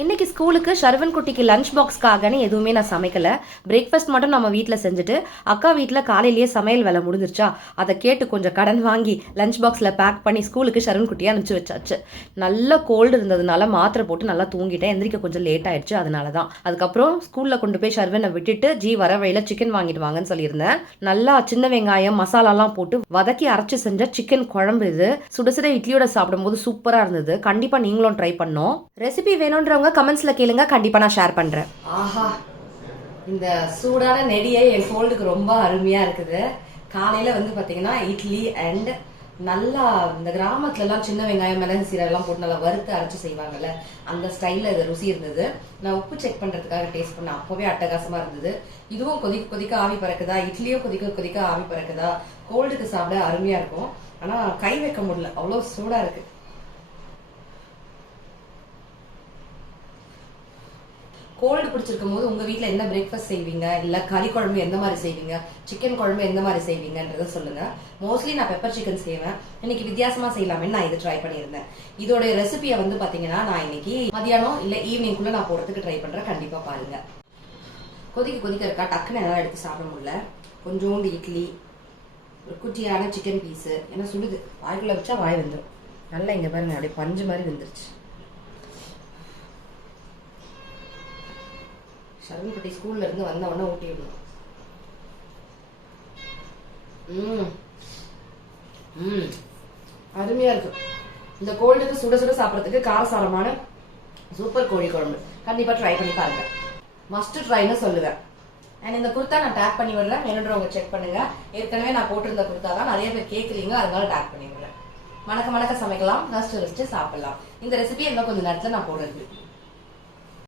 இன்னைக்கு ஸ்கூலுக்கு ஷர்வன் குட்டிக்கு லஞ்ச் பாக்ஸ்க்காகன்னு எதுவுமே நான் சமைக்கல. பிரேக்ஃபாஸ்ட் மட்டும் நம்ம வீட்டில் செஞ்சுட்டு அக்கா வீட்டில் காலையிலேயே சமையல் வேலை முடிஞ்சிருச்சா அதை கேட்டு கொஞ்சம் கடன் வாங்கி லஞ்ச் பாக்ஸில் பேக் பண்ணி ஸ்கூலுக்கு ஷர்வன் குட்டியை அனுப்பிச்சி வச்சாச்சு. நல்ல கோல்டு இருந்ததுனால மாத்திரை போட்டு நல்லா தூங்கிட்டேன். எந்திரிக்க கொஞ்சம் லேட் ஆயிடுச்சு, அதனால தான். அதுக்கப்புறம் ஸ்கூலில் கொண்டு போய் ஷர்வனை விட்டுட்டு வர வழியில் சிக்கன் வாங்கிட்டு வாங்கன்னு சொல்லியிருந்தேன். நல்லா சின்ன வெங்காயம் மசாலாலாம் போட்டு வதக்கி அரைச்சி செஞ்ச சிக்கன் குழம்பு இது. சுட சுட இட்லியோட சாப்பிடும்போது சூப்பராக இருந்தது. கண்டிப்பாக நீங்களும் ட்ரை பண்ணோம். ரெசிபி வேணுன்றவங்க கமெண்ட்ஸ்ல கேளுங்க, கண்டிப்பா நான் ஷேர் பண்றேன். ஆஹா, இந்த சூடான நெடியை என் கோல்டுக்கு ரொம்ப அருமையா இருக்குது. காலையில பாத்தீங்கன்னா இட்லி அண்ட் நல்லா இந்த கிராமத்துல எல்லாம் சின்ன வெங்காயம் மிளகு சீரகம் போட்டு நல்லா வறுத்து அரைச்சு செய்வாங்கல்ல, அந்த ஸ்டைல்ல இது ருசி இருந்தது. நான் உப்பு செக் பண்றதுக்காக டேஸ்ட் பண்ணேன், அப்பவே அட்டகாசமா இருந்தது. இதுவும் கொதிக்க கொதிக்க ஆவி பறக்குதா, இட்லியும் கொதிக்க கொதிக்க ஆவி பறக்குதா. கோல்டுக்கு சாப்பிட அருமையா இருக்கும். ஆனா கை வைக்க முடியல, அவ்வளவு சூடா இருக்கு. கோல்டு பிடிச்சிருக்கும் போது உங்க வீட்டுல என்ன பிரேக்ஃபாஸ்ட் செய்வீங்க, இல்ல கறி குழம்பு எந்த மாதிரி செய்வீங்க, சிக்கன் குழம்பு எந்த மாதிரி செய்வீங்கன்றத சொல்லுங்க. மோஸ்ட்லி நான் பெப்பர் சிக்கன் செய்வேன். இன்னைக்கு வித்தியாசமா செய்யலாமே நான் இதை ட்ரை பண்ணியிருந்தேன். இதோட ரெசிபியை பாத்தீங்கன்னா நான் இன்னைக்கு மதியானம் இல்ல ஈவினிங்குள்ள நான் போறதுக்கு ட்ரை பண்றேன். கண்டிப்பா பாருங்க. கொதிக்க கொதிக்க இருக்கா, டக்குன்னு எல்லாம் எடுத்து சாப்பிட முடியல. கொஞ்சோண்டு இட்லி, ஒரு குட்டியான சிக்கன் பீஸ், ஏன்னா சுடுது, வாய்க்குள்ள வச்சா வாய் வந்துடும். நல்லா இங்க பாருங்க, அப்படியே பஞ்சு மாதிரி வந்துருச்சு. ஷர்வன்குட்டி ஸ்கூல்ல இருந்து வந்த உடனே ஊட்டி விடணும். அருமையா இருக்கு. இந்த கோல்டுக்கு சுட சுட சாப்பிடறதுக்கு காரசாரமான சூப்பர் கோழி குழம்பு. கண்டிப்பா ட்ரை பண்ணி பாருங்க, மஸ்ட் ட்ரைன்னு சொல்லுவேன். அண்ட் இந்த குர்த்தா நான் டேக் பண்ணி விடுறேன், வேணுன்றவங்க செக் பண்ணுங்க. ஏற்கனவே நான் போட்டிருந்த குர்த்தா தான், நிறைய பேர் கேட்கலீங்க, அதனால டேக் பண்ணி விடுறேன். மணக்க மணக்க சமைக்கலாம், ரசிச்சு ரசிச்சு சாப்பிடலாம். இந்த ரெசிபி இன்னும் கொஞ்சம் நேரத்துல நான் போடுறது.